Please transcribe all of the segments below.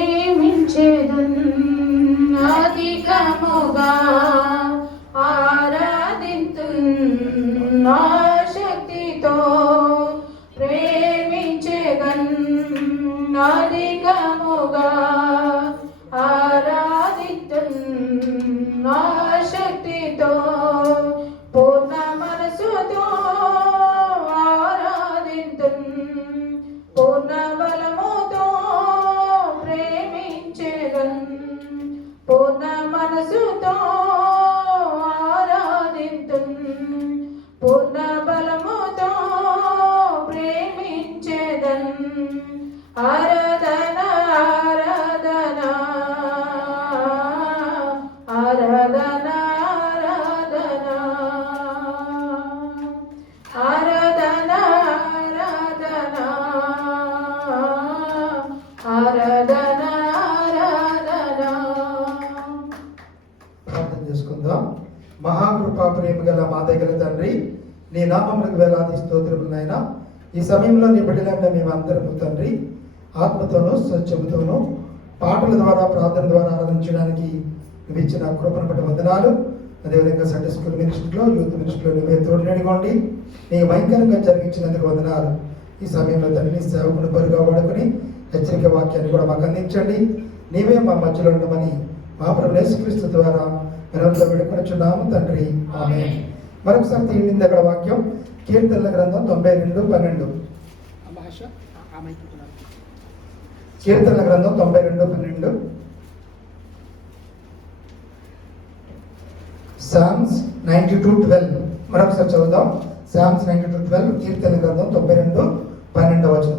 ప్రేమించేదన్ అధికముగా ఆరాధింతున్ శక్తితో ప్రేమించేదన్ అధికముగా ఆరాధింతున్ శక్తితో పూర్ణ మనసుతో ఆరాధింతున్ పూర్ణ బలముతో ప్రేమించేదన్ పూర్ణ మనసుతో ఆరాధింతున్ పూర్ణ బలముతో ప్రేమించేదన్ ఆరాధన ఆరాధన ఆరాధన ఆరాధన ఆరాధన ఆరాధన ఆరాధన. ప్రార్థన చేసుకుందాం. మహాకృపా ప్రేమ గల మా దగ్గర తండ్రి, నీ నామములకు వేలాది స్తోత్రములు నాయనా. ఈ సమయంలో నీ బిడ్డలైన మేమందరము తండ్రి ఆత్మతోనూ సత్యముతోనూ పాటల ద్వారా ప్రార్థన ద్వారా ఆరాధించడానికి నువ్వు ఇచ్చిన కృపను బట్టి వందనాలు. అదేవిధంగా సండే స్కూల్ మినిస్ట్రీలో యూత్ మినిస్ట్రీలో నువ్వే తోడు నడిగొండి నీ భయంకరంగా జరిగించినందుకు వందనాలు. ఈ సమయంలో తండ్రి సేవకుని బరుగా వాడుకొని హెచ్చరిక వాక్యాన్ని కూడా మాకు అందించండి. నీవే మా మధ్యలో ఉండమని మా ప్రభు యేసుక్రీస్తు ద్వారా వినంతో వేడుకొనుచున్నాము తండ్రి, ఆమేన్. మరొకసారి తీయండి అక్కడ వాక్యం కీర్తనల గ్రంథం 92:12. కీర్తనల గ్రంథం 92:12. సామ్స్ 92:12 మరొకసారి చదువుదాం. సామ్స్ 92:12 కీర్తన గ్రంథం 92:12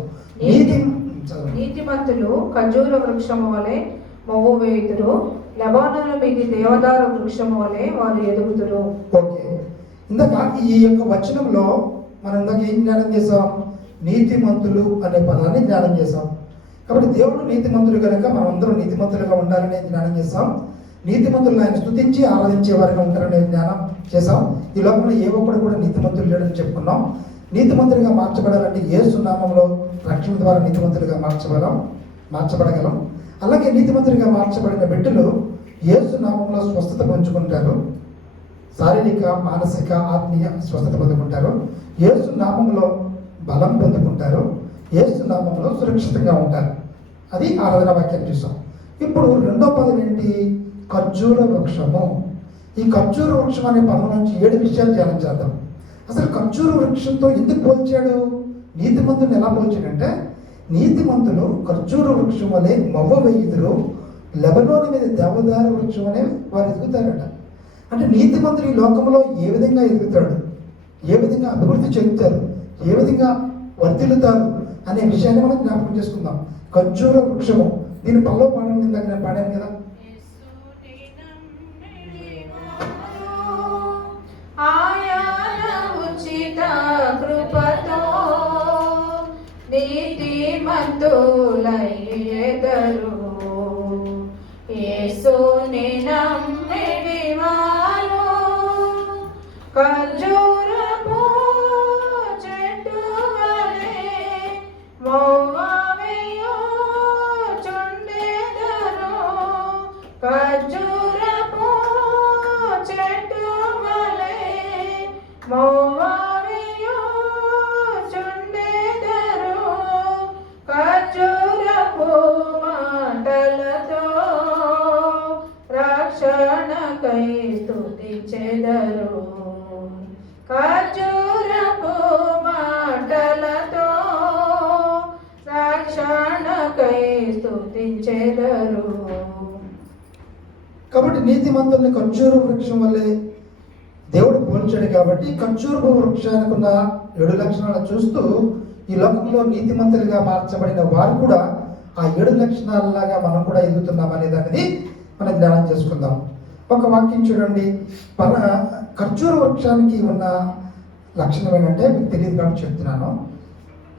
నీతిమంతులు ఖర్జూర వృక్షము వలె మొవ్వు వేయుదురు, లెబానోను మీది దేవదారు వృక్షము వలె వారు ఎదుగుదురు. ఓకే, ఇందాక ఈ యొక్క వచనంలో మనం ఇందాక ఏం జ్ఞానం చేసాం? నీతిమంతులు అనే పదాన్ని జ్ఞానం చేసాం. కాబట్టి దేవుడు నీతిమంతులు కనుక మనం అందరం నీతిమంతులుగా ఉండాలనే జ్ఞానం చేసాం. నీతిమంతులు ఆయన స్తుతించి ఆరాధించే వారిగా ఉంటారనే జ్ఞానం చేసాం. ఈ లోకంలో ఏ ఒక్కడు కూడా నీతిమంతులు లేడని చెప్పుకున్నాం. నీతిమంతులుగా మార్చబడాలంటే యేసు నామంలో రక్షణ ద్వారా నీతిమంతులుగా మార్చబడగలం. అలాగే నీతిమంతులుగా మార్చబడిన బిడ్డలు యేసు నామంలో స్వస్థత పొందుకుంటారు. శారీరక, మానసిక, ఆత్మీయ స్వస్థత పొందుకుంటారు. యేసు నామంలో బలం పొందుకుంటారు. యేసు నామంలో సురక్షితంగా ఉంటారు. అది ఆరాధన వాక్యం చూసాం. ఇప్పుడు రెండో పదం ఏంటి? ఖర్జూర వృక్షము. ఈ ఖర్జూర వృక్షం అనే పదం నుంచి 7 విషయాలు ధ్యానం చేద్దాం. అసలు ఖర్జూర వృక్షంతో ఎందుకు పోల్చాడు? నీతిమంతుని ఎలా పోల్చాడంటే, నీతిమంతులు ఖర్జూర వృక్షం వలె మొవ్వ వేయుదురు, లెబనోను మీద దేవదారు వృక్షం అనే వారు ఎదుగుతారట. అంటే నీతిమంతులు ఈ లోకంలో ఏ విధంగా ఎదుగుతాడు, ఏ విధంగా అభివృద్ధి చెందుతారు, ఏ విధంగా వర్ధిల్లుతారు అనే విషయాన్ని మనం జ్ఞాపకం చేసుకుందాం. ఖర్జూర వృక్షము, దీని పల్లో పాడండి. ఇందాక నేను పాడాను కదా. ఉచిత కృపతో నీతిమంతులయ్యెదరు, యేసుని నమ్మిడి వారు ఖర్జూరపు చెట్టు వలె మొవ్వ వేయుచుండెదరు. ఖర్జూరపు చెట్టు వలె మొవ్వ వేయుచుండెదరు. ఖర్జూరపు మాటలతో రక్షణకై స్తుతించెదరు. ఖర్జూరపు మాటలతో రక్షణకై స్తుతించెదరు. కాబట్టి నీతిమంతుల్ని ఖర్జూర వృక్షం వల్లే దేవుడు పోల్చాడు. కాబట్టి ఖర్జూరపు వృక్షానికి ఉన్న 7 లక్షణాలు చూస్తూ ఈ లోకంలో నీతిమంతులుగా మార్చబడిన వారు కూడా ఆ 7 లక్షణాలలాగా మనం కూడా ఎదుగుతున్నాం అనేది మనం జ్ఞానం చేసుకుందాం. ఒక వాక్యం చూడండి. ఖర్జూర వృక్షానికి ఉన్న లక్షణం ఏంటంటే, మీకు తెలియదు కాబట్టి చెప్తున్నాను.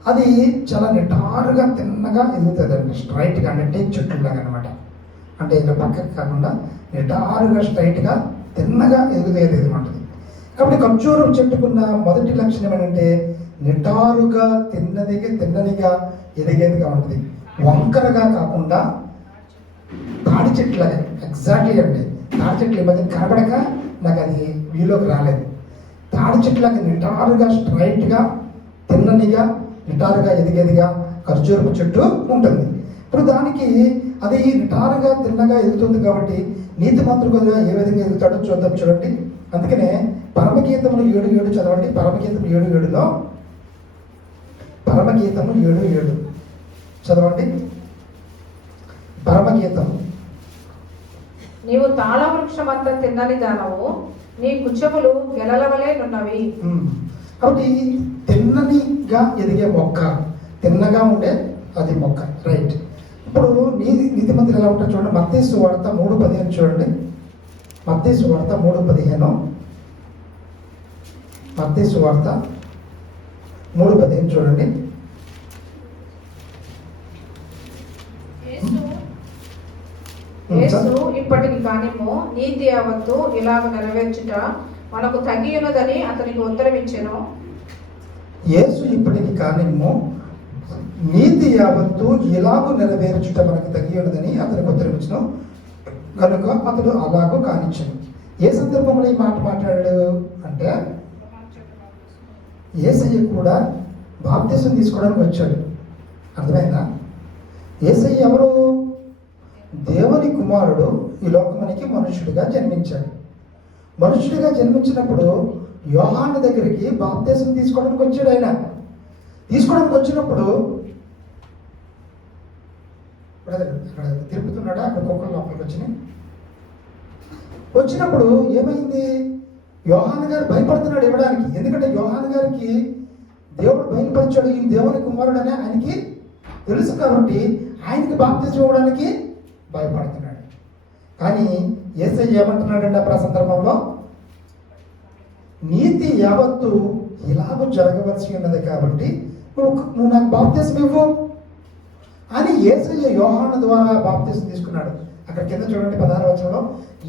అది చాలా నిటారుగా తిన్నగా ఎదుగుతుందండి. స్ట్రైట్గా, అంటే టేక్ చెట్టులాగా అనమాట. అంటే ఇలా పక్కకి కాకుండా నిటారుగా స్ట్రైట్గా తిన్నగా ఎదుగుదేది ఉంటుంది. కాబట్టి ఖర్జూరం చెట్టుకున్న మొదటి లక్షణం ఏంటంటే, నిటారుగా తిన్ననిగా ఎదిగేదిగా ఉంటుంది. వంకరగా కాకుండా తాడి చెట్లాగా. ఎగ్జాక్ట్లీ అండి. తాడి చెట్లు ఈ మధ్య కనబడక నాకు అది వీలోకి రాలేదు. తాడి చెట్లాగా నిటారుగా స్ట్రైట్గా తిన్ననిగా నిటారుగా ఎదిగేదిగా ఖర్జూరపు చెట్టు ఉంటుంది. ఇప్పుడు దానికి అది నిటారుగా తిన్నగా ఎదుగుతుంది. కాబట్టి నీతిమంతుడుగా ఏ విధంగా ఎదుగుతాడో చూద్దాం. చూడండి. అందుకనే పరమగీతములు 7:7 చదవండి. పరమగీతము 7:7లో పరమగీతము 7:7 చదవండి. పరమగీతం. నీవు తాళ వృక్షమంతా తిన్నని దానవు, నీ కుచములు గెలల వలె నున్నవి. కాబట్టి తిన్ననిగా ఎదిగే మొక్క, తిన్నగా ఉండే అది మొక్క. రైట్. ఇప్పుడు నీతిమంతులు ఎలా ఉంటారు చూడండి. మత్తయి సువార్త 3:15 చూడండి. మత్తయి సువార్త 3:15. మత్తయి సువార్త 3:15 చూడండి. యేసు ఇప్పటికి కానిము నీతి యావత్తు ఇలాగ నెరవేర్చుట మనకు తగియున్నదని అతనికి ఉత్తరమిచ్చెను. యేసు ఇప్పటికి కానిము నీతి యావత్తు ఇలాగూ నెరవేర్చుట మనకు తగియున్నదని అతనికి ఉత్తరమిచ్చెను కనుక అతడు అలాగూ కానిచ్చెను. ఏ సందర్భంలో ఈ మాట మాట్లాడాడు అంటే, యేసయ్య కూడా బాప్తిసం తీసుకోవడానికి వచ్చాడు. అర్థమైందా? యేసయ్య ఎవరు? దేవుని కుమారుడు. ఈ లోకమునికి మనుషుడిగా జన్మించాడు. మనుషుడిగా జన్మించినప్పుడు యోహాను దగ్గరికి బాప్తిసం తీసుకోవడానికి వచ్చాడు. ఆయన తీసుకోవడానికి వచ్చినప్పుడు అక్కడ తిరుపుతున్నాడా? అక్కడ కుక్కలు లోపలికి వచ్చినాయి. వచ్చినప్పుడు ఏమైంది, యోహాను గారు భయపడుతున్నాడు ఇవ్వడానికి. ఎందుకంటే యోహాను గారికి దేవుడు బయలుపరిచాడు, ఈ దేవుని కుమారుడనే ఆయనకి తెలుసు కాబట్టి ఆయనకి బాప్తిజం ఇవ్వడానికి భయపడుతున్నాడు. కానీ యేసయ్య ఏమంటున్నాడంటే ఆ సందర్భంలో, నీతి యావత్తు ఇలాగ జరగవలసి ఉన్నది కాబట్టి నువ్వు నాకు బాప్తిజం ఇవ్వు అని యేసయ్య యోహాను ద్వారా బాప్తిజం తీసుకున్నాడు. అక్కడ కింద చూడండి 16వ వచనంలో,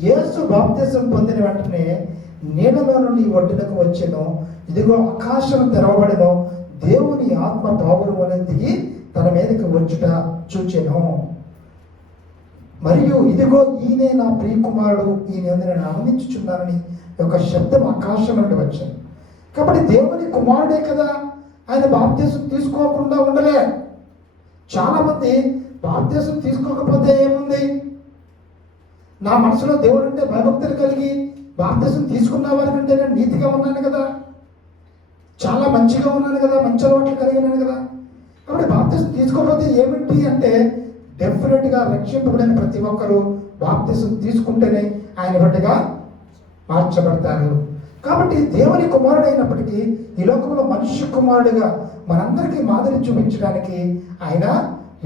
యేసు బాప్తిజం పొందిన వెంటనే నీళ్ళలో నుండి ఒడ్డునకు వచ్చెను, ఇదిగో ఆకాశం తెరవబడెను, దేవుని ఆత్మ పావురం వలె దిగి తన మీదకి వచ్చుట చూచెను. మరియు ఇదిగో ఈయనే నా ప్రియకుమారుడు, ఈయన యందు నేను ఆనందించుచున్నానని ఒక శబ్దం ఆకాశం నుండి వచ్చాను. కాబట్టి దేవుని కుమారుడే కదా, ఆయన బాప్తిజం తీసుకోకుండా ఉండలే. చాలా మంది బాప్తిజం తీసుకోకపోతే ఏముంది, నా మనసులో దేవుడు అంటే భయభక్తులు కలిగి బాప్తిజం తీసుకున్న వారికంటే నేను నీతిగా ఉన్నాను కదా, చాలా మంచిగా ఉన్నాను కదా, మంచి అలవాట్లు కలిగి ఉన్నాను కదా. కాబట్టి బాప్తిజం తీసుకోకపోతే ఏమిటి అంటే, డెఫినెట్గా రక్షింపబడిన ప్రతి ఒక్కరూ బాప్తిజం తీసుకుంటేనే ఆయన బిడ్డగా మార్చబడతారు. కాబట్టి దేవుని కుమారుడు అయినప్పటికీ ఈ లోకంలో మనుష్య కుమారుడిగా మనందరికీ మాదిరి చూపించడానికి ఆయన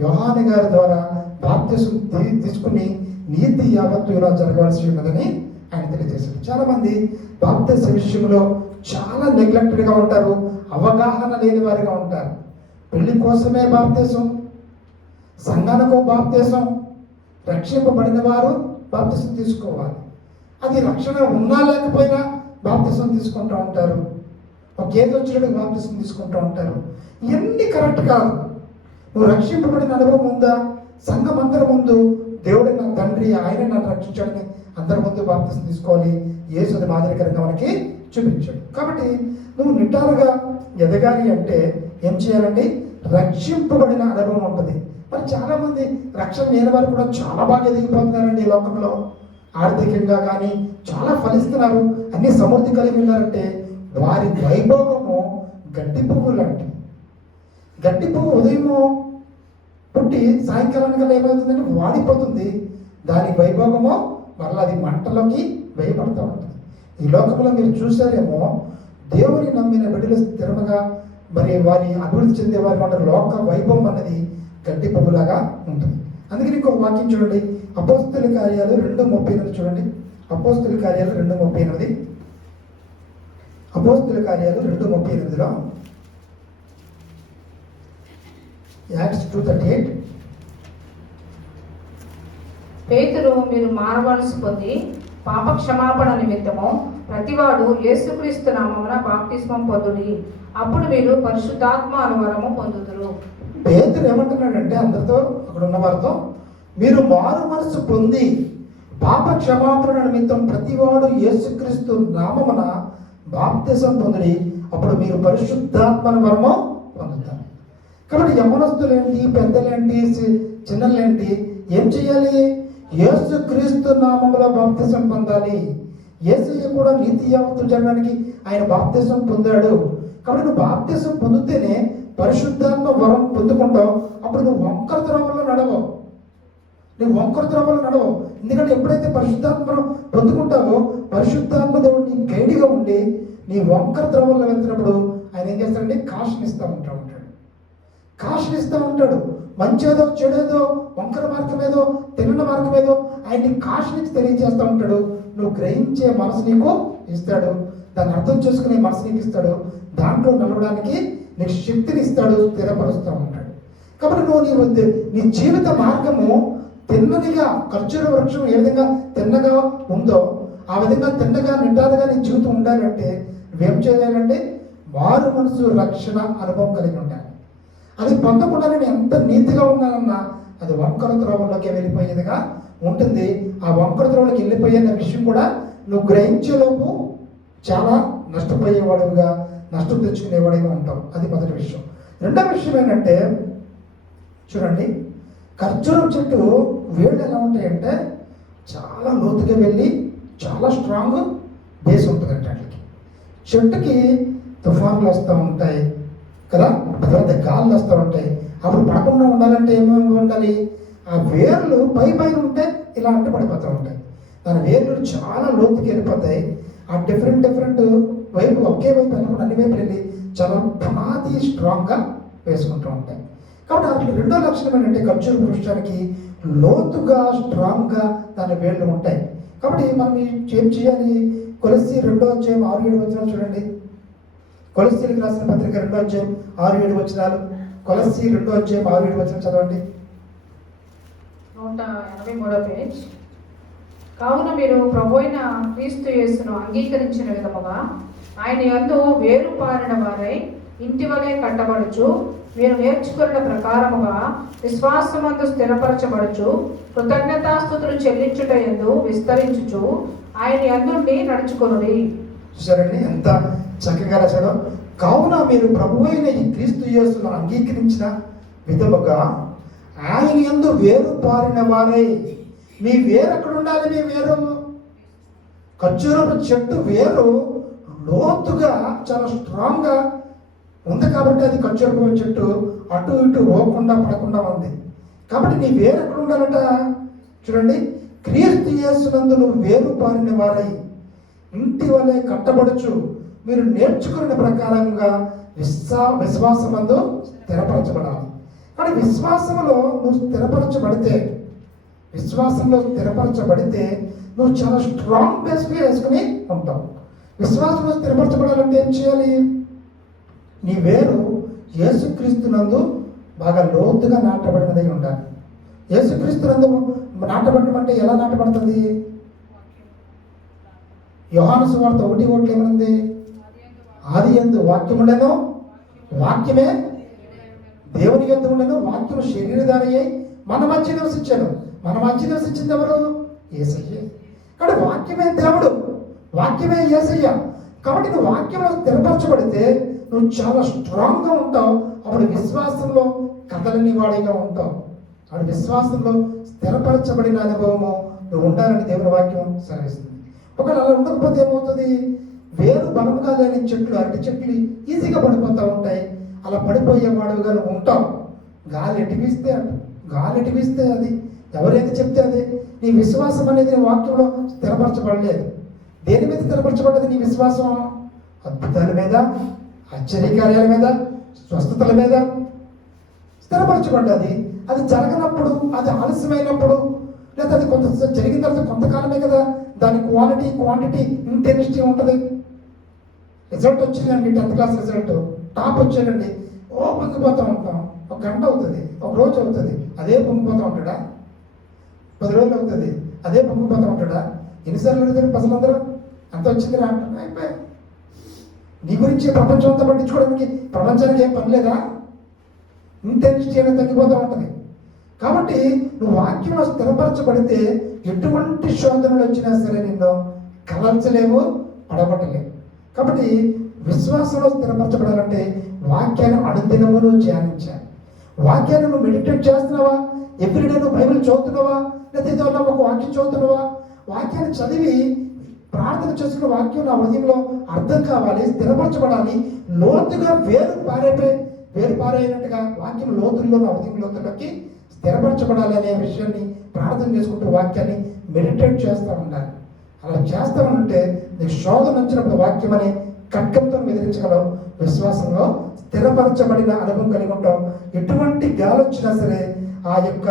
యోహాను గారి ద్వారా బాప్తిజం తీసుకుని నీతి యావత్తు ఇలా జరగవలసి ఉన్నదని ఆయన తెలియజేశారు. చాలా మంది బాప్తిజం విషయంలో చాలా నెగ్లెక్టెడ్గా ఉంటారు, అవగాహన లేని వారిగా ఉంటారు. పెళ్లి కోసమే బాప్తిజం, సంఘానికో బాప్తిజం, రక్షింపబడిన వారు బాప్తిజం తీసుకోవాలి. అది రక్షణ ఉన్నా లేకపోయినా బాప్తిజం తీసుకుంటూ ఉంటారు, ఒక ఏది వచ్చినట్టు బాప్తిజం తీసుకుంటూ ఉంటారు. ఇవన్నీ కరెక్ట్ కాదు. నువ్వు రక్షింపబడిన అనుభవం ఉందా, సంఘం అందరి ముందు దేవుడు నా తండ్రి, ఆయన నన్ను రక్షించాడని అందరి ముందు బాప్తిజం తీసుకోవాలి. యేసుని మాదిరికరంగా మనకి చూపించాడు. కాబట్టి నువ్వు నిటారుగా ఎదగాలి అంటే ఏం చేయాలండి, రక్షింపబడిన అనుభవం ఉంటుంది. మరి చాలా మంది రక్షణ లేని వారు కూడా చాలా బాగా ఎదిగిపోతున్నారండి ఈ లోకంలో. ఆర్థికంగా కానీ చాలా ఫలిస్తున్నారు, అన్ని సమృద్ధి కలిగి ఉన్నారంటే వారి వైభవము గడ్డి పువ్వు లాంటి. గడ్డి పువ్వు ఉదయము పుట్టి సాయంకాలానికి ఏమవుతుందంటే వాడిపోతుంది, దాని వైభవము మళ్ళీ అది మంటలోకి వేయబడుతూ ఉంటుంది. ఈ లోకంలో మీరు చూసారేమో, దేవుని నమ్మిన బిడ్డలు స్థిరముగా మరి వారి అభివృద్ధి చెందే వారి మాట లోక వైభవం అన్నది గడ్డి పువ్వులాగా ఉంటుంది. అందుకని ఇంకొక వాక్యం చూడండి, అపోస్తుల కార్యాలు 2:38 చూడండి. అపోస్తుల కార్యాలు 2:38, అపోస్తుల కార్యాలు 2:38లో యాక్ట్స్ 2:38, పేతురు, మీరు మారవలసి పొంది పాప క్షమాపణ నిమిత్తము ప్రతివాడు యేసుక్రీస్తు నామమున బాప్తిస్మం పొందుడి, అప్పుడు మీరు పరిశుద్ధాత్మ అనువరము పొందుదురు. పేతురు ఏమంటున్నాడంటే అందరితో, అక్కడ ఉన్న వారితో, మీరు మారు మనసు పొంది పాప క్షమాపణ నిమిత్తం ప్రతివాడు యేసుక్రీస్తు నామమున బాప్తిసం పొందుడి, అప్పుడు మీరు పరిశుద్ధాత్మ వరము పొందుతారు. కాబట్టి యవనస్తులేంటి, పెద్దలేంటి, చిన్నలేంటి ఏం చేయాలి, యేసుక్రీస్తు నామములో బాప్తిసం పొందాలి. యేసయ్య కూడా నీతి యావత్తు జరగడానికి ఆయన బాప్తిసం పొందాడు. కాబట్టి నువ్వు బాప్తిసం పొందితేనే పరిశుద్ధాత్మ వరం పొందుకుంటావు. అప్పుడు నువ్వు వంకర త్రోవల్లో నడవవు, నువ్వు వంకర త్రోవల్లో నడవవు. ఎందుకంటే ఎప్పుడైతే పరిశుద్ధాత్మ పొందుకుంటావో పరిశుద్ధాత్మ దేవుడు నీ గైడ్గా ఉండి నీ వంకర త్రోవల్లో వెళ్తున్నప్పుడు ఆయన ఏం చేస్తాడంటే కాషన్ ఇస్తూ ఉంటాడు. కాషన్ ఇస్తూ ఉంటాడు. మంచేదో చెడేదో, వంకర మార్గం ఏదో, తిన్న మార్గం ఏదో ఆయన్ని కాషన్ ఇచ్చి తెలియజేస్తూ ఉంటాడు. నువ్వు గ్రహించే మనసు నీకు ఇస్తాడు, దాన్ని అర్థం చేసుకునే మనసు నీకు ఇస్తాడు, దాంట్లో నడవడానికి నీకు శక్తిని ఇస్తాడు, స్థిరపరుస్తూ ఉంటాడు. కాబట్టి నువ్వు నీ జీవిత మార్గము తిన్నదిగా, ఖర్జూర వృక్షం ఏ విధంగా తిన్నగా ఉందో ఆ విధంగా తిన్నగా నిండాలుగా నీ జీవితం ఉండాలంటే నువ్వేం చేయాలంటే మారు మనసు రక్షణ అనుభవం కలిగి ఉండాలి. అది పొందకుండా నేను ఎంత నీతిగా ఉన్నానన్నా అది వంకర త్రోవల్లోకి వెళ్ళిపోయేదిగా ఉంటుంది. ఆ వంకర త్రోవలోకి వెళ్ళిపోయే విషయం కూడా నువ్వు గ్రహించేలోపు చాలా నష్టపోయేవాడుగా, నష్టం తెచ్చుకునేవాడిగా ఉంటావు. అది మొదటి విషయం. రెండవ విషయం ఏంటంటే చూడండి, ఖర్జూరం చెట్టు వేళ్ళు ఎలా ఉంటాయంటే చాలా లోతుగా వెళ్ళి చాలా స్ట్రాంగ్ బేస్ ఉంటుందంట. వాటికి చెట్టుకి తుఫాన్లు వస్తూ ఉంటాయి కదా, తర్వాత గాలులు వస్తూ ఉంటాయి. అప్పుడు పడకుండా ఉండాలంటే ఏమేమి ఉండాలి, ఆ వేర్లు పైన ఉంటే ఇలా అంటే పడిపోతూ ఉంటాయి. దాని వేర్లు చాలా లోతుకి వెళ్ళిపోతాయి. ఆ డిఫరెంట్ వైపు ఒకే వైపు వెళ్ళకుండా అన్ని వైపు వెళ్ళి చాలా పునాది స్ట్రాంగ్గా వేసుకుంటూ ఉంటాయి. కాబట్టి అట్లా రెండో లక్షణం ఏంటంటే ఖర్జూర వృక్షానికి లోతుగా స్ట్రాంగ్గా దాని వేళ్ళు ఉంటాయి. కాబట్టి మనం ఏం చేయాలి? కొలస్సీ 2:6-7 చూడండి. కొలస్సీలకు రాసిన పత్రిక 2:6-7 కొలస్సీ 2:6-7 చదవండి. 183వ పేజ్. కావున మీరు ప్రభువైన క్రీస్తు యేసును అంగీకరించిన విధముగా ఆయన యందు వేరు పారిన వారై ఇంటి వలె కట్టబడుచు, మీరు నేర్చుకున్న ప్రకారముగా విశ్వాసమందు స్థిరపరచబడుచు, కృతజ్ఞతాస్తుతులు చెల్లించుట యందు విస్తరించుచు ఆయన యందుండి నడుచుకొనుడి. చూసారండి ఎంత చక్కగా రాశాడో. కావున మీరు ప్రభువైన ఈ క్రీస్తు యేసును అంగీకరించిన విధముగా ఆయన యందు వేరు పారిన వారై. మీ వేరు ఎక్కడ ఉండాలి? మీ వేరు ఖర్జూరపు చెట్టు వేరు లోతుగా చాలా స్ట్రాంగ్గా ఉంది కాబట్టి అది ఖర్జూరపు చెట్టు అటు ఇటు పోకుండా పడకుండా ఉంది. కాబట్టి నీ వేరు ఎక్కడ ఉండాలట? చూడండి, క్రీస్తు యేసునందు నువ్వు వేరు పారిన వారై ఇంటి వలె కట్టబడుచు, మీరు నేర్చుకున్న ప్రకారంగా విశ్వాసమందు స్థిరపరచబడాలి. కానీ విశ్వాసంలో నువ్వు స్థిరపరచబడితే నువ్వు చాలా స్ట్రాంగ్ బేస్గా వేసుకుని ఉంటావు. విశ్వాసంలో స్థిరపరచబడాలంటే ఏం చేయాలి? నీ వేరు యేసుక్రీస్తునందు బాగా లోతుగా నాటబడినదై ఉండాలి. యేసుక్రీస్తునందు నాటబడడం అంటే ఎలా నాటబడుతుంది? యోహాను సువార్త 1:1 ఏమనుంది? ఆదియందు వాక్యం ఉండెను, వాక్యమే దేవుని యొద్ద ఉండెను, వాక్యము శరీరధారి అయి మన మధ్య నివసించాను. మన మధ్య నివసించింది ఎవరు? యేసయ్య. కాబట్టి వాక్యమే దేవుడు, వాక్యమే యేసయ్య. కాబట్టి నువ్వు వాక్యంలో స్థిరపరచబడితే నువ్వు చాలా స్ట్రాంగ్గా ఉంటావు. అప్పుడు విశ్వాసంలో కదలని వాడిగా ఉంటావు. అప్పుడు విశ్వాసంలో స్థిరపరచబడిన అనుభవము నువ్వు ఉండాలని దేవుని వాక్యం సెలవిస్తుంది. ఒకవేళ అలా ఉండకపోతే ఏమవుతుంది? వేరు బలంగా లేని చెట్లు, అరటి చెట్లు ఈజీగా పడిపోతూ ఉంటాయి. అలా పడిపోయే వాడుగా నువ్వు ఉంటావు. గాలి ఎటిపిస్తే అది ఎవరైతే చెప్తే అది. నీ విశ్వాసం అనేది నీ వాక్యంలో స్థిరపరచబడలేదు. దేని మీద స్థిరపరచబడ్డది నీ విశ్వాసం? అద్భుతాల మీద, ఆశ్చర్యకార్యాల మీద, స్వస్థతల మీద స్థిరపరచబడ్డది. అది జరగనప్పుడు, అది ఆలస్యమైనప్పుడు, లేదా అది కొంత జరిగిన తర్వాత కొంతకాలమే కదా దాని క్వాలిటీ, క్వాంటిటీ, ఇంటెన్సిటీ ఉంటుంది. రిజల్ట్ వచ్చిందండి, 10th క్లాస్ రిజల్ట్ టాప్ వచ్చాడండి, పొంగిపోతూ ఉంటాం. 1 గంట అవుతుంది, 1 రోజు అవుతుంది, అదే పొంగిపోతూ ఉంటాడా? 10 రోజులు అవుతుంది, అదే పొంగిపోతూ ఉంటాడా? ఎన్నిసార్లు అడుగుతారు ప్రజలందరూ? అంత వచ్చింది రా అంటున్నా. అయిపోయి నీ గురించి ప్రపంచం అంతా పట్టించుకోవడానికి ప్రపంచానికి ఏం పని లేదా? ఇంటెన్సిటీ అనేది తగ్గిపోతూ ఉంటుంది. కాబట్టి నువ్వు వాక్యంలో స్థిరపరచబడితే ఎటువంటి శోధనలు వచ్చినా సరే నిన్ను కలల్చలేవు, పడగొట్టలేవు. కాబట్టి విశ్వాసంలో స్థిరపరచబడాలంటే వాక్యాన్ని అనుదినము నువ్వు ధ్యానించాలి. వాక్యాన్ని నువ్వు మెడిటేట్ చేస్తున్నావా? ఎవ్రీడే నువ్వు బైబిల్ చదువుతున్నావా? లేదా ఒక వాక్యం చదువుతున్నావా? వాక్యాన్ని చదివి ప్రార్థన చేసుకున్న వాక్యం నా హృదయంలో అర్థం కావాలి, స్థిరపరచబడాలి. లోతుగా వేరు పారైనట్టుగా వాక్యం లోతుల్లో నా హృదయం లోతుల్లోకి స్థిరపరచబడాలి అనే విషయాన్ని ప్రార్థన చేసుకుంటూ వాక్యాన్ని మెడిటేట్ చేస్తూ ఉండాలి. అలా చేస్తూ ఉంటే నీకు శోధన వచ్చినప్పుడు వాక్యం అనే ఖడ్గంతో ఎదిరించగలవు. విశ్వాసంలో స్థిరపరచబడిన అనుభవం కలిగి ఉంటావు. ఎటువంటి గాలి వచ్చినా సరే ఆ యొక్క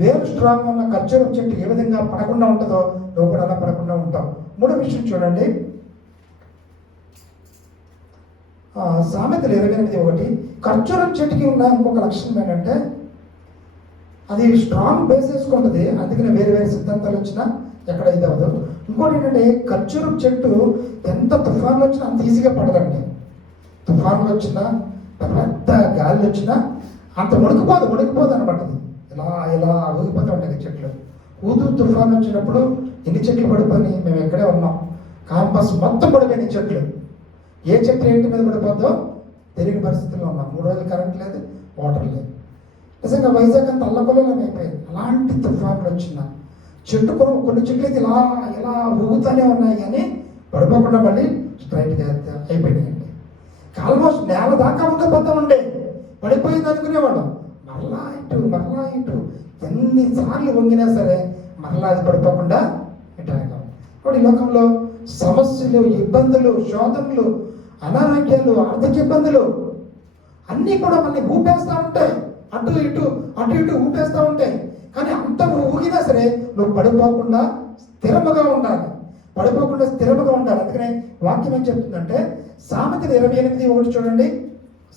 వేరు స్ట్రాంగ్ ఉన్న ఖర్జూరం చెట్టు ఏ విధంగా పడకుండా ఉంటుందో నువ్వు కూడా అలా పడకుండా ఉంటావు. 3వ విషయం చూడండి, సామెతలు 28:1. ఖర్జూరం చెట్టుకి ఉన్న ఇంకొక లక్షణం ఏంటంటే అది స్ట్రాంగ్ బేస్ వేసుకుంటుంది. అందుకని వేరే సిద్ధాంతాలు వచ్చినా ఎక్కడ ఇది అవ్వదు. ఇంకోటి ఏంటంటే ఖర్జూరం చెట్టు ఎంత తుఫాన్లు వచ్చినా అంత ఈజీగా పడదండి. తుఫాన్లు వచ్చినా, పెద్ద గాలి వచ్చినా అంత వణికిపోదు అనమాట. ఇలా ఊగిపోతూ ఉంటాయి చెట్లు. తుఫాన్ వచ్చినప్పుడు ఎన్ని చెట్లు పడిపోయి మేము ఎక్కడే ఉన్నాం. క్యాంపస్ మొత్తం పడిపోయినాయి చెట్లు. ఏ చెట్టు ఏంటి మీద పడిపోద్దో తెలియని పరిస్థితుల్లో ఉన్నాం. 3 రోజులు కరెంట్ లేదు, వాటర్ లేదు. నిజంగా వైజాగ్ అంతా అల్లకొల్లం అయిపోయింది. అలాంటి తుఫాన్లు వచ్చిన చెట్టు కొన్ని చెట్లు అయితే ఇలా ఊగుతూనే ఉన్నాయి కానీ పడిపోకుండా మళ్ళీ స్ట్రైట్గా అయిపోయినాయండి. ఆల్మోస్ట్ నేల దాకా ఉండిపోతూ ఉండే, పడిపోయింది అనుకునేవాళ్ళం. మరలా ఇటు ఎన్నిసార్లు వంగినా సరే మరలా అది పడిపోకుండా ఇటు ఈ లోకంలో సమస్యలు, ఇబ్బందులు, శోధనలు, అనారోగ్యాలు, ఆర్థిక ఇబ్బందులు అన్నీ కూడా మనల్ని ఊపేస్తూ ఉంటాయి. అటు ఇటు ఊపేస్తూ ఉంటాయి. కానీ అంత ఊగినా సరే నువ్వు పడిపోకుండా స్థిరముగా ఉండాలి. అందుకనే వాక్యం ఏం చెప్తుందంటే సామెతలు 28:1 చూడండి.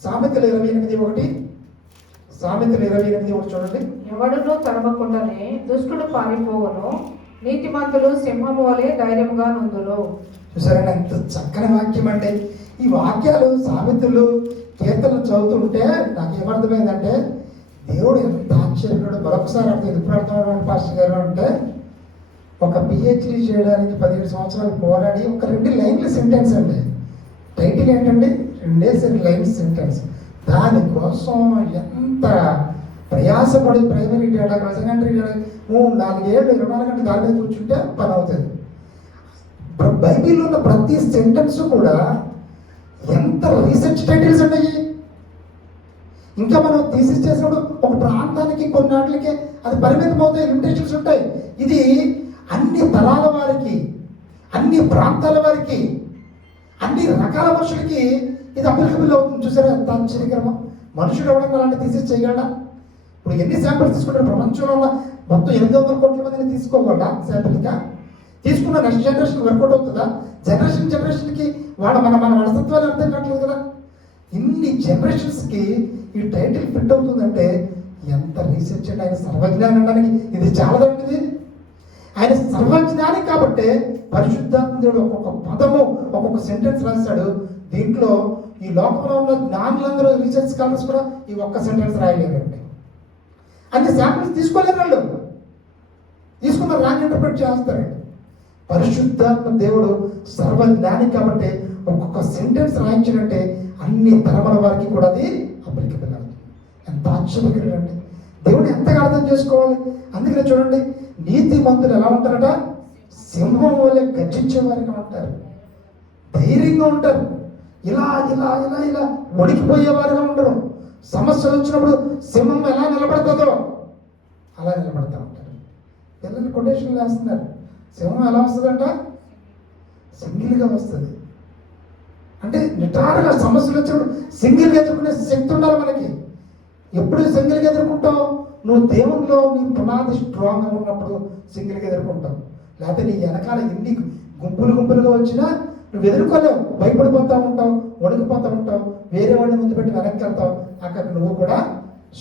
సామెతలు 28:1 చూడండి. ఎవడును తరమకుండానే దుష్టుడు పారిపోవును, నీతిమంతులు సింహము వలె ధైర్యముగా నుందురు. చూసారండి ఎంత చక్కని వాక్యం అంటే. ఈ వాక్యాలు సామెతలు కీర్తనలు చదువుతుంటే నాకు ఏమర్థమైందంటే దేవుడు ఎంత ఆశ్చర్యపడు. మరొకసారి అర్థం ఎప్పుడు అర్థమవుతాడు పాస్టర్ గారు అంటే, ఒక పిహెచ్డి చేయడానికి 17 సంవత్సరాలు పోరాడి ఒక 2 లైన్ల సెంటెన్స్ అండి. టైటిల్ ఏంటండి? 2 లైన్స్ సెంటెన్స్. దానికోసం ఎంత ప్రయాసపడి ప్రైమరీ డేటా, సెకండరీ డేటా 3-4 ఏళ్ళు 24 గంటలు దాని మీద కూర్చుంటే పని అవుతుంది. బైబిల్లో ఉన్న ప్రతి సెంటెన్స్ కూడా ఎంత రీసెర్చ్ టైటిల్స్ ఉన్నాయి. ఇంకా మనం థీసిస్ చేసినప్పుడు ఒక ప్రాంతానికి కొన్నాళ్ళకి అది పరిమితం అవుతాయి, లిమిటేషన్స్ ఉంటాయి. ఇది అన్ని తరాల వారికి, అన్ని ప్రాంతాల వారికి, అన్ని రకాల మనుషులకి ఇది అప్లికబుల్ అవుతుంది. చూసారా ఎంత ఆశ్చర్యకరమో. మనుషుడు ఎవడన్నా అలాంటి థీసిస్ చేయగలడా? ఇప్పుడు ఎన్ని శాంపిల్స్ తీసుకుంటారు? ప్రపంచంలో ఉన్న మొత్తం 800 కోట్ల మందిని తీసుకోగలడా శాంపిల్గా? తీసుకున్న నెక్స్ట్ జనరేషన్ వర్కౌట్ అవుతుందా? జనరేషన్కి మన మనస్తత్వాలు అర్థం కావట్లేదు కదా. ఇన్ని జనరేషన్స్కి ఈ టైటిల్ ఫిట్ అవుతుందంటే ఎంత రీసెర్చ్ అంటే ఆయన సర్వజ్ఞానం అనడానికి ఇది చాలా దొరికింది. ఆయన సర్వజ్ఞాని కాబట్టి పరిశుద్ధాత్మ దేవుడు ఒక్కొక్క పదము, ఒక్కొక్క సెంటెన్స్ రాశాడు. దీంట్లో ఈ లోకంలో ఉన్న జ్ఞానులందరూ, రీసెర్చ్ స్కాలర్స్ కూడా ఈ ఒక్క సెంటెన్స్ రాయలేరండి. అన్ని శాంపిల్స్ తీసుకోలేరు వాళ్ళు. తీసుకున్న రాంగ్ ఇంటర్ప్రిట్ చేస్తారండి. పరిశుద్ధాత్మ దేవుడు సర్వజ్ఞాని కాబట్టి ఒక్కొక్క సెంటెన్స్ రాయించినట్టే అన్ని తరముల వారికి కూడా అది అప్లికబుల్ అవుతుంది. ఎంత ఆశ్చర్యకరం అండి. దేవుడు ఎంతగా అర్థం చేసుకోవాలి. అందుకనే చూడండి, నీతిమంతులు ఎలా ఉంటారట? సింహం వల్లే గర్జించే వారిగా ఉంటారు, ధైర్యంగా ఉంటారు. ఇలా వణికిపోయేవారుగా ఉండరు. సమస్యలు వచ్చినప్పుడు సింహం ఎలా నిలబడుతుందో అలా నిలబడతా ఉంటారు. పిల్లలు కొటేషన్లు వేస్తున్నారు. సింహం ఎలా వస్తుందంట? సింగిల్గా వస్తుంది. అంటే నిటారుగా సమస్యలు వచ్చినప్పుడు సింగిల్గా ఎదుర్కొనే శక్తి ఉండాలి మనకి. ఎప్పుడు సింగిల్గా ఎదుర్కొంటావు? నువ్వు దేవునిలో నీ పునాది స్ట్రాంగ్గా ఉన్నప్పుడు సింగిల్గా ఎదుర్కొంటావు. లేకపోతే నీ వెనకాల ఎన్ని గుంపులుగా వచ్చినా నువ్వు ఎదుర్కోలేవు. భయపడిపోతూ ఉంటావు, వణికిపోతూ ఉంటావు, వేరే వాడిని ముందు పెట్టి వెనక్కి వెళ్తావు. అక్కడ నువ్వు కూడా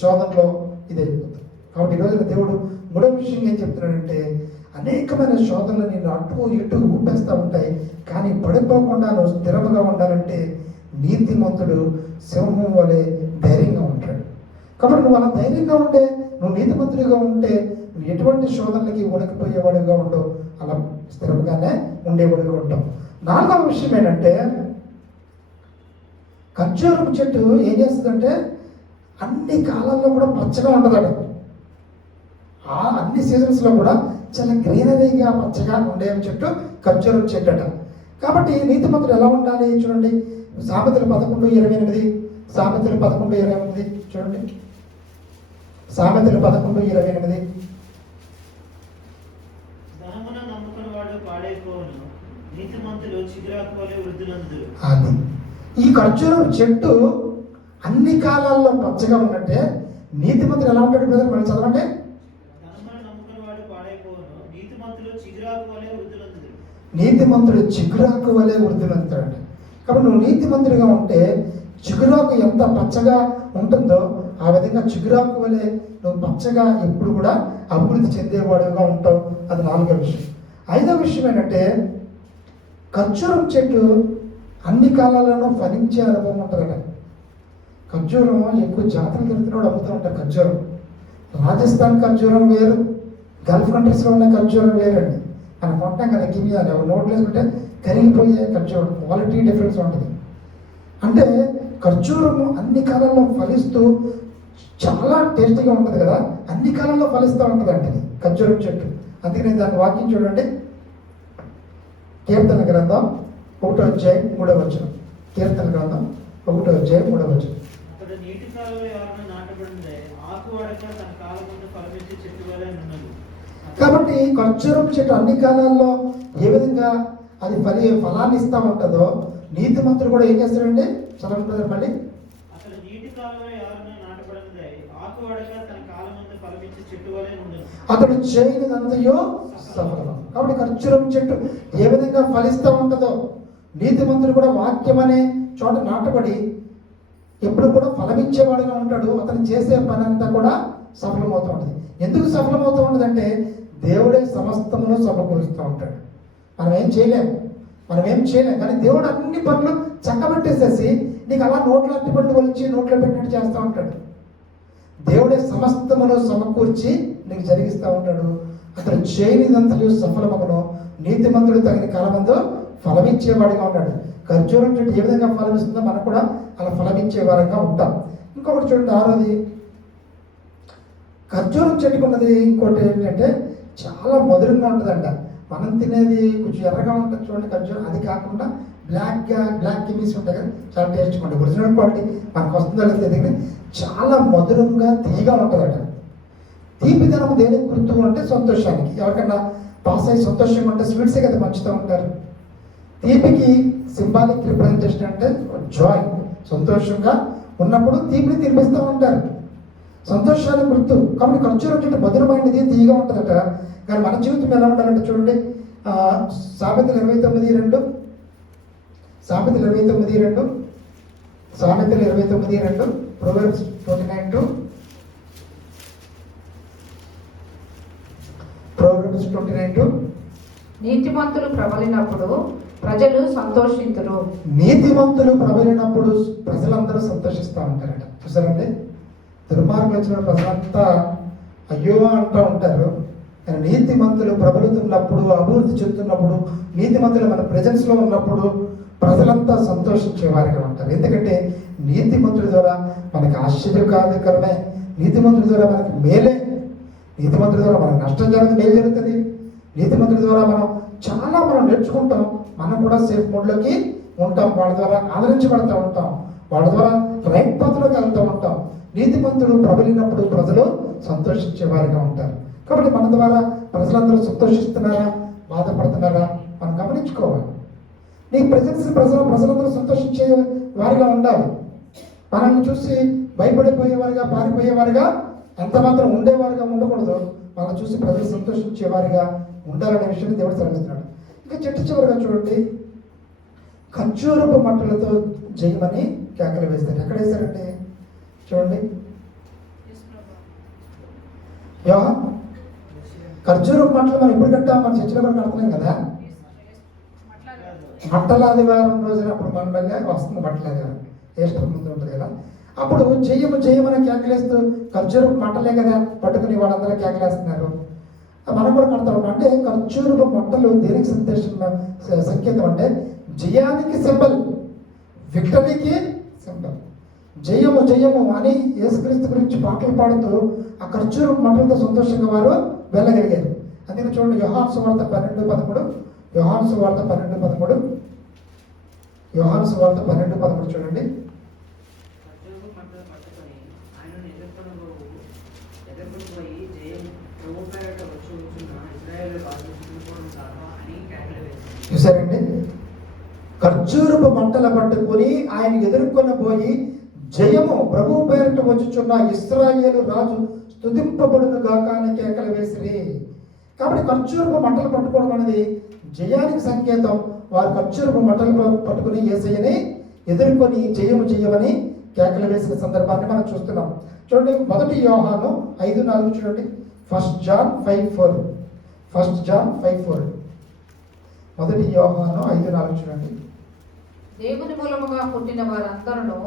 శోధనలో ఇది అయిపోతావు. కాబట్టి ఈరోజున దేవుడు మూడో విషయం ఏం చెప్తున్నాడంటే, అనేకమైన శోధనలు నేను అటు ఇటు ఊపేస్తూ ఉంటాయి. కానీ పడిపోకుండా నువ్వు స్థిరముగా ఉండాలంటే నీతిమంతుడు సింహం వలె ధైర్యంగా ఉంటాడు. కాబట్టి నువ్వు అలా ధైర్యంగా ఉంటే, నువ్వు నీతిమంతుడిగా ఉంటే నువ్వు ఎటువంటి శోధనలకి వణికిపోయేవాడిగా ఉండవు, అలా స్థిరంగానే ఉండేవాడిగా ఉంటావు. 4వ విషయం ఏంటంటే, ఖర్జూరపు చెట్టు ఏం చేస్తుందంటే అన్ని కాలాల్లో కూడా పచ్చగా ఉండదట. అన్ని సీజన్స్లో కూడా చాలా గ్రీనరీగా పచ్చగా ఉండే చెట్టు ఖర్జూరపు చెట్టు అట. కాబట్టి నీతిమంతుడు ఎలా ఉండాలి చూడండి. సామెతలు 11:28 చూడండి. సామెతలు 11:28 అది ఈ ఖర్జూరం చెట్టు అన్ని కాలాల్లో పచ్చగా ఉన్నట్టే నీతిమంతుడు ఎలా ఉంటాడు బ్రదర్? మనం చదవండి. నీతిమంతుడు చిగురాకు వలె వృద్ధులంతాడు. కాబట్టి నువ్వు నీతిమంతుడిగా ఉంటే చిగురాకు ఎంత పచ్చగా ఉంటుందో ఆ విధంగా చిగురాకు వలె నువ్వు పచ్చగా ఎప్పుడు కూడా అభివృద్ధి చెందేవాడుగా ఉంటావు. అది 4వ విషయం. 5వ విషయం ఏంటంటే, ఖర్జూరం చెట్టు అన్ని కాలాల్లోనూ ఫలించే అనుభవం ఉంటుందట. ఖర్జూరం ఎక్కువ జాతరలు తిరుగుతున్నాడు అమ్ముతూ ఉంటారు. ఖర్జూరం రాజస్థాన్ ఖర్జూరం వేరు, గల్ఫ్ కంట్రీస్లో ఉన్న ఖర్జూరం వేరండి. మనం కొంటాం కదా కిమియా, నోట్లు వేసుకుంటే కరిగిపోయే ఖర్జూరం, క్వాలిటీ డిఫరెన్స్ ఉంటుంది. అంటే ఖర్జూరము అన్ని కాలాల్లో ఫలిస్తూ చాలా టేస్టీగా ఉంటుంది కదా, అన్ని కాలంలో ఫలిస్తూ ఉంటుంది అంటే ఖర్జూరం చెట్టు. అందుకని దాని వాక్యం చూడండి. కీర్తన గ్రంథం 1:3. కీర్తన గ్రంథం 1:3. కాబట్టి ఖర్జూరం చెట్టు అన్ని కాలాల్లో ఏ విధంగా అది ఫలాన్ని ఇస్తా ఉంటుందో నీతిమంతుడు కూడా ఏం చేస్తాడండి? చదవండి బ్రదర్ మళ్ళీ. అతడు నీటి కాలువ ఎవరిన నాటబడినదై ఆకువాడక తన కాలమందు ఫలమిచ్చే చెట్టు వలె ఉండెను. అతడు చేయనిదంతయో సఫలం. కాబట్టి ఖర్జూరం చెట్టు ఏ విధంగా ఫలిస్తూ ఉంటుందో నీతిమంతుడు కూడా వాక్యం అనే చోట నాటబడి ఎప్పుడు కూడా ఫలమిచ్చేవాడుగా ఉంటాడు. అతను చేసే పని అంతా కూడా సఫలమవుతూ ఉంటుంది. ఎందుకు సఫలమవుతూ ఉంటుందంటే దేవుడే సమస్తమును సమకూరుస్తూ ఉంటాడు. మనం ఏం చేయలేము కానీ దేవుడు అన్ని పనులు చక్కబెట్టేసేసి నీకు అలా నోట్లో అట్టి పనులు వచ్చి నోట్లో పెట్టినట్టు చేస్తూ ఉంటాడు. దేవుడే సమస్తమును సమకూర్చి నీకు జరిగిస్తూ ఉంటాడు. అతను చేయనిదంతలు సఫలమగును, నీతిమంతుడు తగిన కాలమందు ఫలమిచ్చేవాడిగా ఉన్నాడు. ఖర్జూరం చెట్టు ఏ విధంగా ఫలమిస్తుందో మనం కూడా అలా ఫలమిచ్చే వారంగా ఉంటాం. ఇంకొకటి చూడండి, ఆరోది ఖర్జూరం చెట్టుకున్నది ఇంకోటి ఏంటంటే చాలా మధురంగా ఉంటుందంట. మనం తినేది కొంచెం ఎర్రగా ఉంటుంది చూడండి ఖర్జూరం, అది కాకుండా బ్లాక్ కిమీస్ ఉంటాయి కదా, చాలా టేస్ట్గా ఉంటుంది. ఒరిజినల్ క్వాలిటీ మనకు వస్తుందో లేదో తెలియదు, చాలా మధురంగా తీయగా ఉంటుందట. తీపిదనం దేనికి గుర్తు అంటే సంతోషానికి. ఎవరికన్నా పాస్ అయ్యి సంతోషంగా ఉంటే స్వీట్సే కదా పంచుతూ ఉంటారు. తీపికి సింబాలిక్ రిప్రజెంటేషన్ అంటే జాయ్, సంతోషంగా ఉన్నప్పుడు తీపిని తినిపిస్తూ ఉంటారు, సంతోషాన్ని గుర్తు. కాబట్టి ఖర్జూరం చెట్టు మధురమైనది, తీయగా ఉంటుందట. కానీ మన జీవితం ఎలా ఉండాలంటే చూడండి, సామెతలు 29:2, సామెతలు 29:2, సామెతలు 29:2, ప్రొవెర్బ్స్ 29:2, ప్రొవెర్బ్స్ 29:2. నీతిమంతులు ప్రబలినప్పుడు ప్రజలు సంతోషింతురు. నీతిమంతులు ప్రబలినప్పుడు ప్రజలందరూ సంతోషిస్తూ ఉంటారట. చూసారండి, దుర్మార్గులు వచ్చిన ప్రజలంతా అయ్యో అంటూ ఉంటారు. కానీ నీతిమంతులు ప్రబలుతున్నప్పుడు, అభివృద్ధి చెందుతున్నప్పుడు, నీతిమంతులు మన ప్రెజెన్స్లో ఉన్నప్పుడు ప్రజలంతా సంతోషించేవారిగా ఉంటారు. ఎందుకంటే నీతిమంతుడి ద్వారా మనకు ఆశ్చర్యకరమే, నీతిమంతుడి ద్వారా మనకు మేలే, నీతిమంతుడి ద్వారా మనకు నష్టం జరగదు, మేలు జరుగుతుంది. నీతిమంతుడి ద్వారా మనం నేర్చుకుంటాం, మనం కూడా సేఫ్ మోడ్లోకి ఉంటాం, వాళ్ళ ద్వారా ఆదరించబడుతూ ఉంటాం, వాళ్ళ ద్వారా రైట్ పథ్లోకి వెళ్తూ ఉంటాం. నీతిమంతుడు ప్రబలినప్పుడు ప్రజలు సంతోషించే వారిగా ఉంటారు. కాబట్టి మన ద్వారా ప్రజలందరూ సంతోషిస్తున్నారా, బాధపడుతున్నారా మనం గమనించుకోవాలి. నీ ప్రెజెన్స్ ప్రజలందరూ సంతోషించే వారిగా ఉండాలి. మనల్ని చూసి భయపడిపోయేవారిగా, పారిపోయేవారిగా, ఎంత మాత్రం ఉండేవారిగా ఉండకూడదు. మనం చూసి ప్రజలు సంతోషించేవారిగా ఉండాలనే విషయాన్ని దేవుడు సెలవిస్తున్నాడు. ఇంకా చెట్టు చివరిగా చూడండి, ఖర్జూరపు మట్టలతో జయమని కేకలు వేస్తారు. ఎక్కడ వేశారంటే చూడండి, ఖర్జూరపు మట్టలు మనం ఎప్పుడు కట్టాం? మన చర్చిలో కూడా కడుతున్నాం కదా. మట్టల ఆదివారం రోజున అప్పుడు మన మళ్ళీ వస్తుంది మట్టల ఆదివారం, ఈస్టర్ ముందు ఉంటుంది కదా. అప్పుడు జయమని కేకలేస్తూ ఖర్జూరపు మట్టలే కదా పట్టుకుని వాళ్ళందరూ కేకలేస్తున్నారు. మనం కూడా కడతా ఉంటాం. అంటే ఖర్జూరపు మట్టలు దేనికి సంకేతం అంటే జయానికి సింబల్, విక్టరీకి సింబల్. జయము అని యేసుక్రీస్తు గురించి పాటలు పాడుతూ ఆ ఖర్జూరపు మట్టలతో సంతోషంగా వారు వెళ్ళగలిగారు. అందుకని చూడండి, యోహాను సువార్త 12:13, యోహాను సువార్త 12:13, యోహాను సువార్త 12:13 చూడండి. చూసారండి, ఖర్జూరపు మంటల పట్టుకొని ఆయన ఎదుర్కొని పోయి జయము ప్రభు పేరిట వచ్చుచున్న ఇశ్రాయేలు రాజు స్తుతింపబడును గాక అని కేకలు వేసిరి. కాబట్టి ఖర్జూరపు మంటలు పట్టుకోవడం అనేది జయానికి సంకేతం. వారు ఖర్జూరపు మంటలు పట్టుకుని యేసయ్యని ఎదుర్కొని జయమని కేకలు వేసిన సందర్భాన్ని మనం చూస్తున్నాం. చూడండి, 1 యోహాను 5:4 చూడండి. 1 John 5:4, 1 John 5:4, 1 యోహాను 5:4 చూడండి. దేవుని మూలముగా పుట్టిన వారందరూ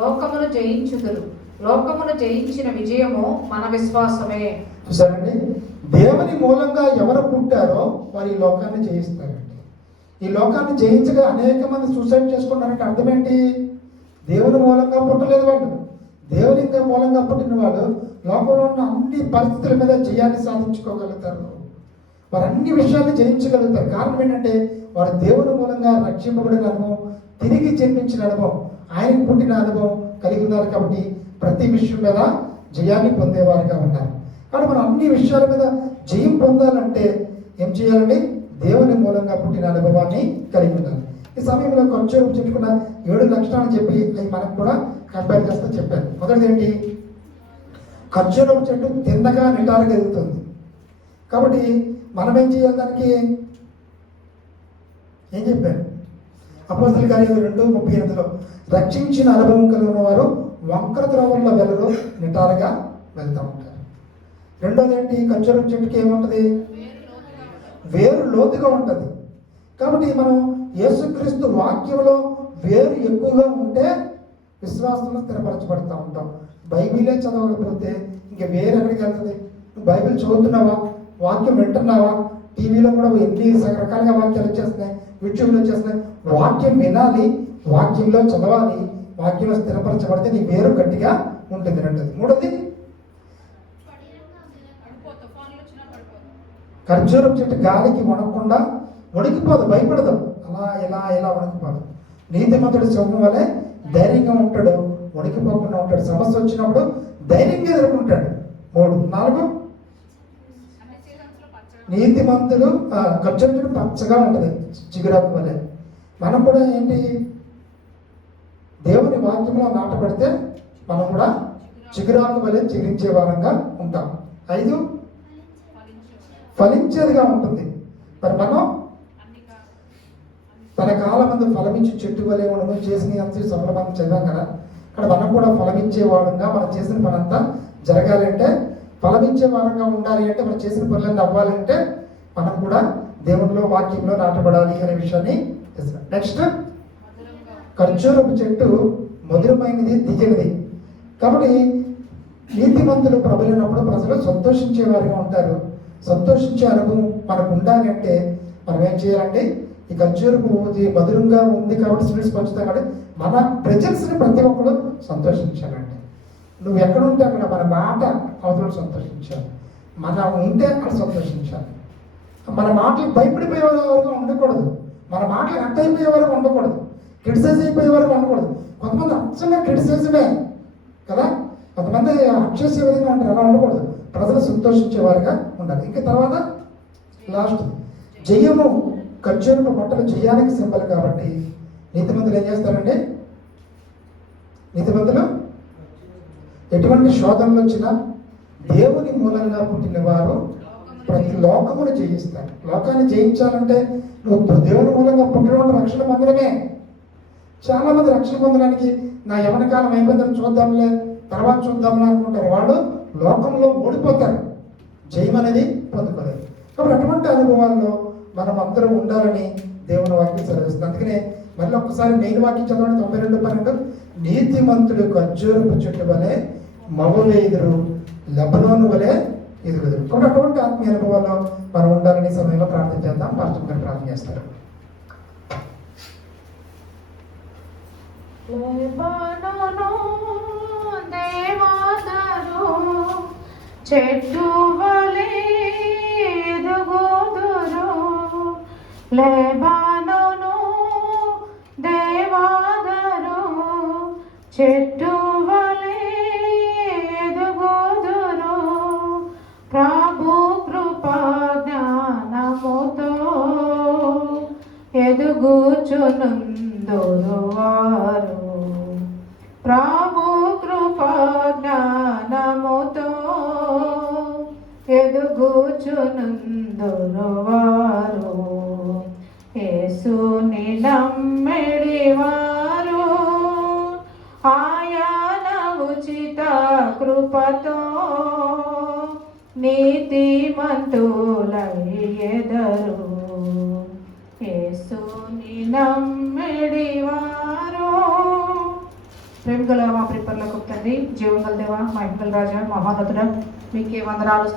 లోకమును జయించుదురు, లోకమును జయించిన విజయము మన విశ్వాసమే. చూసారండి, దేవుని మూలంగా ఎవరు పుట్టారో వారు ఈ లోకాన్ని జయిస్తారండి. ఈ లోకాన్ని జయించగా అనేక మంది సూసైడ్ చేసుకున్నారంటే అర్థం ఏంటి? దేవుని మూలంగా పుట్టలేదు వాళ్ళు. దేవుని ఇంకా మూలంగా పుట్టిన వాళ్ళు లోకంలో ఉన్న అన్ని పరిస్థితుల మీద జయాన్ని సాధించుకోగలుగుతారు. వారు అన్ని విషయాన్ని జయించగలుగుతారు. కారణం ఏంటంటే వారు దేవుని మూలంగా రక్షింపబడిన అనుభవం, తిరిగి జన్మించిన అనుభవం, ఆయనకు పుట్టిన అనుభవం కలిగి ఉన్నారు. కాబట్టి ప్రతి విషయం మీద జయాన్ని పొందేవారుగా ఉన్నారు. కాబట్టి మనం అన్ని విషయాల మీద జయం పొందాలంటే ఏం చేయాలండి? దేవుని మూలంగా పుట్టిన అనుభవాన్ని కలిగి ఉండాలి. ఈ సమయంలో కొంచెం చెప్పుకున్న 7 లక్షణాలు చెప్పి అవి మనకు కూడా కంపేర్ చేస్తే చెప్పాను. మొదటిది ఏంటి? ఖర్జూరపు చెట్టు తిన్నగా నిటారుగా ఎదుగుతుంది. కాబట్టి మనం ఏం చేయాలి? దానికి ఏం చెప్పాను? అపోస్తలుల కార్యాలు 2:38లో రక్షించిన అనుభవం కలిగిన వారు వంకర త్రోవల్లో వెళ్ళరు, నిటారుగా వెళ్తూ ఉంటారు. రెండోది ఏంటి? ఖర్జూరపు చెట్టుకి ఏముంటుంది? వేరు లోతుగా ఉంటుంది. కాబట్టి మనం యేసుక్రీస్తు వాక్యంలో వేరు ఎక్కువగా ఉంటే విశ్వాసంలో స్థిరపరచబడుతూ ఉంటాం. బైబిలే చదవకపోతే ఇంక వేరు ఎక్కడికి వెళ్తుంది? నువ్వు బైబిల్ చదువుతున్నావా? వాక్యం వింటున్నావా? టీవీలో కూడా ఎన్ని రకాలుగా వాక్యాలు వచ్చేస్తున్నాయి, యూట్యూబ్లో వచ్చేస్తున్నాయి. వాక్యం వినాలి, వాక్యంలో చదవాలి, వాక్యంలో స్థిరపరచబడితే నీ వేరు గట్టిగా ఉంటుంది. రెండోది. మూడోది, ఖర్జూరం చెట్టు గాలికి వణకకుండా వణికిపోదు, భయపడదు. అలా ఇలా వణికిపోదు. నీతిమంతుడు సింహం వలె ధైర్యంగా ఉంటాడు, వణికిపోకుండా ఉంటాడు. సమస్య వచ్చినప్పుడు ధైర్యంగా ఎదుర్కొంటాడు. 3. 4, నీతిమంతుడు ఖర్జూరం చెట్టు పచ్చగా ఉంటుంది, చిగురాకు వలె. మనం కూడా ఏంటి? దేవుని వాక్యంలో నాటబడితే మనం కూడా చిగురాకు వలె చిగురించే వారంగా ఉంటాం. 5, ఫలించేదిగా ఉంటుంది. మరి మనం తన కాలమందు ఫలమించి చెట్టు వలె ఉండడం చేసిన అంతా సఫలమని చదివాం కదా. ఇక్కడ మనం కూడా ఫలమించే వారంగా మనం చేసిన పనంతా జరగాలంటే, ఫలమించే వారంగా ఉండాలి అంటే, మనం చేసిన పనులన్నీ అవ్వాలంటే మనం కూడా దేవునిలో వాక్యంలో నాటబడాలి అనే విషయాన్ని తెలుసు. నెక్స్ట్, ఖర్జూరపు చెట్టు మధురమైనది, దిగినది. కాబట్టి నీతిమంతులు ప్రబలినప్పుడు ప్రజలు సంతోషించే వారిగా ఉంటారు. సంతోషించే అనుభవం మనకు ఉండాలి అంటే మనం ఏం చేయాలంటే, ఈ ఖర్జూరపు మధురంగా ఉంది కాబట్టి స్వీట్స్ పంచుతాం కాబట్టి మన ప్రెజెన్స్ని ప్రతి ఒక్కరు సంతోషించాలండి. నువ్వు ఎక్కడ ఉంటే అక్కడ మన మాట అవతల సంతోషించాలి, మన ఉంటే అక్కడ సంతోషించాలి. మన మాటలకు భయపడిపోయే వరకు ఉండకూడదు, మన మాటలకు అట్ట అయిపోయే వరకు ఉండకూడదు, క్రిటిసైజ్ అయిపోయే వరకు ఉండకూడదు. కొంతమంది అచ్చంగా క్రిటిసైజమే కదా, కొంతమంది అక్షేసే విధంగా ఉంటారు, అలా ఉండకూడదు. ప్రజలు సంతోషించే వారిగా ఉండాలి. ఇంకా తర్వాత లాస్ట్, జయము. ఖర్జూరపు బట్టలు జయానికి సింబల్ కాబట్టి నీతిమంతులు ఏం చేస్తారంటే, నీతిమంతులు ఎటువంటి శోధనలు వచ్చినా దేవుని మూలంగా పుట్టిన వారు ప్రతి లోకమును జయిస్తారు. లోకాన్ని జయించాలంటే నువ్వు దేవుని మూలంగా పుట్టిన రక్షణ పొందడమే. చాలా మంది రక్షణ పొందడానికి నా యవన కాలం అయిపోయిందని చూద్దాంలే, తర్వాత చూద్దాంలే అనుకుంటారు. వాళ్ళు లోకంలో ఓడిపోతారు, జయం అనేది పొందుకోలేదు. కాబట్టి అటువంటి అనుభవాల్లో మనం అందరం ఉండాలని దేవుని వాక్యం సెలవిస్తుంది. అందుకనే మళ్ళీ ఒక్కసారి మెయిన్ వాక్యం చదవండి. 92:12 నీతిమంతుడు ఖర్జూరపు చెట్టు వలె మగవేదురు, లెబనోను వలె ఎదుగుదురు. కాబట్టి అటువంటి ఆత్మీయ అనుభవాల్లో మనం ఉండాలని సమయంలో ప్రార్థన చేద్దాం. పాస్టర్ గారు ప్రార్థన చేస్తారు. చెట్టు వలె ఎదుగుదురు, లెబానోను దేవదారు, చెట్టు వలె ఎదుగుదురు. ప్రభు కృపా జ్ఞానముతో ఎదుగుచునుందురు వారు. ప్రభు కృపా జ్ఞానముతో ఎదుగుచునుందురు వారు. యేసుని నమ్మిడి వారు ఆయన ఉచిత కృపతో నీతిమంతులయ్యెదరు. యేసుని నమ్మిడి వారు. ప్రేమగల మా ప్రిపర్లకు తండ్రి, జీవంగల దేవ, మహిమగల రాజా, మహోన్నతుడా, మీకే వందనాలు.